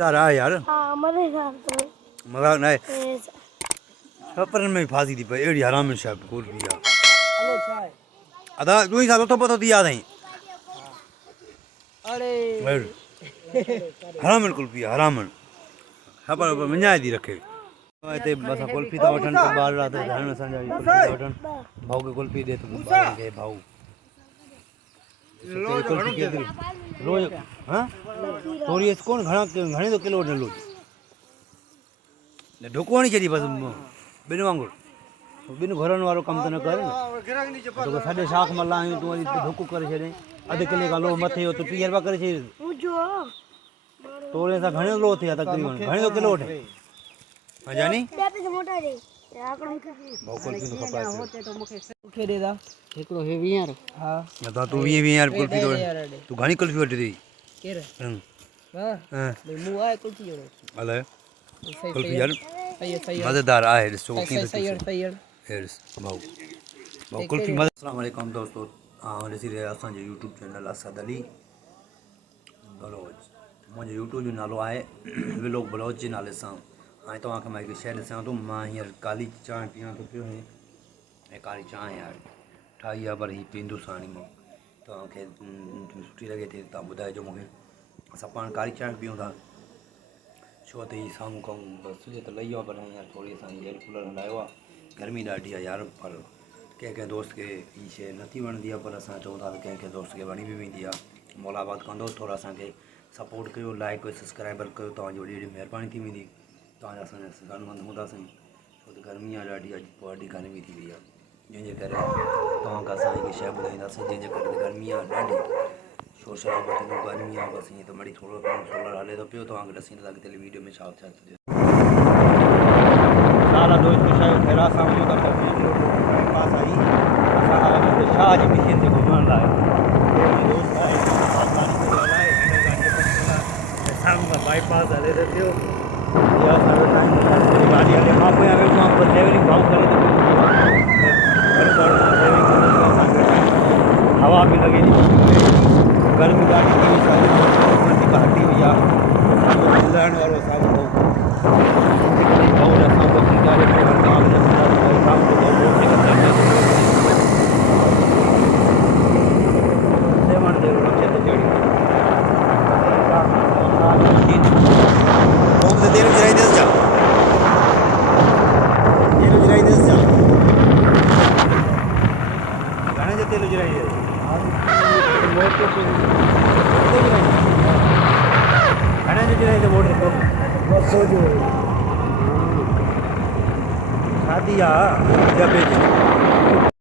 रहा यार हाँ मजेदार तो मजाक ना है है। सफर में फांसी दी पर एड़ी हराम में शायद कोल पिया हेलो चाय अदा तू ही सालो तो पता थी याद है अरे हराम कुल पिया हराम सफर पर मञाए दी रखे ते बस कुल्फी था वठन के बाहर रात धान असन जा कुल्फी था वठन भाऊ के कुल्फी दे तो बाहर के भाऊ कुल्फी के रोज हां थोड़ी इस कौन घणे तो किलो ढलो ने ढोको नहीं चली बस बिन वांगुर बिन घरन वालो कम तो न कर तो साडे शाख मल्ला आयो तू ढोको करे छे आधे किले का लो मथे हो तो 30 रुपया करे छे पूछो तोरे सा घणे लो थे तकरीबन घणे तो किलो उठे हां जानी बेटे से मोटा रे आकड़ो के भाऊ कुल्फी तो खपाए होते तो मुखे उठे दे दा एकड़ो हे 20 यार हां या तो 20 यार कुल्फी तो तू घणी कुल्फी वठी दी केरे हां हां मु आए कुल्फी जो अले कुल्फी यार सही मजेदार आहे ॾिसो सही हेड्स भाऊ कुल्फी मज़े अस्सलाम वालेकुम दोस्तों ॾिसी रहिया असांजो यूट्यूब चैनल असद अली बलोच मुंहिंजो यूट्यूब जो नालो आहे व्लॉग बलोच जे नाले सां हाणे तव्हांखे मां हिकु शइ ॾिसां थो मां हींअर काली चांहि पीआं थो पियो ऐं काली चांहि यार ठाही आहे पर हीअ पींदुसि हाणे मां तव्हांखे सुठी लॻे थी तव्हां ॿुधाइजो मूंखे असां पाण काली चांहि पीऊं था छो त हीअ साम्हूं खां बसि त लही आहे पर हींअर थोरी असांजी एयर कूलर हलायो आहे गर्मी ॾाढी आहे यार पर कंहिं दोस्त खे हीअ शइ नथी वणंदी आहे पर असां चऊं था त कंहिं दोस्त खे वणी बि वेंदी आहे मोलाबाद कंदो थोरा असांखे सपोर्ट कयो लाइक कयो सब्सक्राइबर कयो तव्हांजी वॾी वॾी महिरबानी थी वेंदी तव्हांजा असांजा सिकानमंद हूंदासीं छो त गर्मी आहे ॾाढी अॼु ॾाढी गर्मी थी वई आहे जंहिंजे करे तव्हांखां असां हिकु शइ ॿुधाईंदासीं जंहिंजे करे गर्मी आहे ॾाढी शोर शराबो थींदो गर्मी आहे बसि ईअं त वरी थोरो घणो सोलर हले थो पियो तव्हांखे ॾिसी नथा किथे वीडियो में छा छा थी साला दोस्त शायद फेरा सामने का पास आई शाह जी मशीन से घुमण लाइ दोस्त आहे साम्हूं खां बाईपास हले थो पियो या असांजो टाइम गाॾी हले मां पोयां वेठो आहियां पर ड्राइवरिंग भाउ करे थो हवा बि लॻे थी गर्मी ॾाढी थी वई आहे हटी वई आहे असांजो हलाइण वारो असांजो भाउ असां बकरी गाॾी में हड़ताल तेल विझाई घणे जो विझाई मोटर बसो जो शादी आहे जबे जी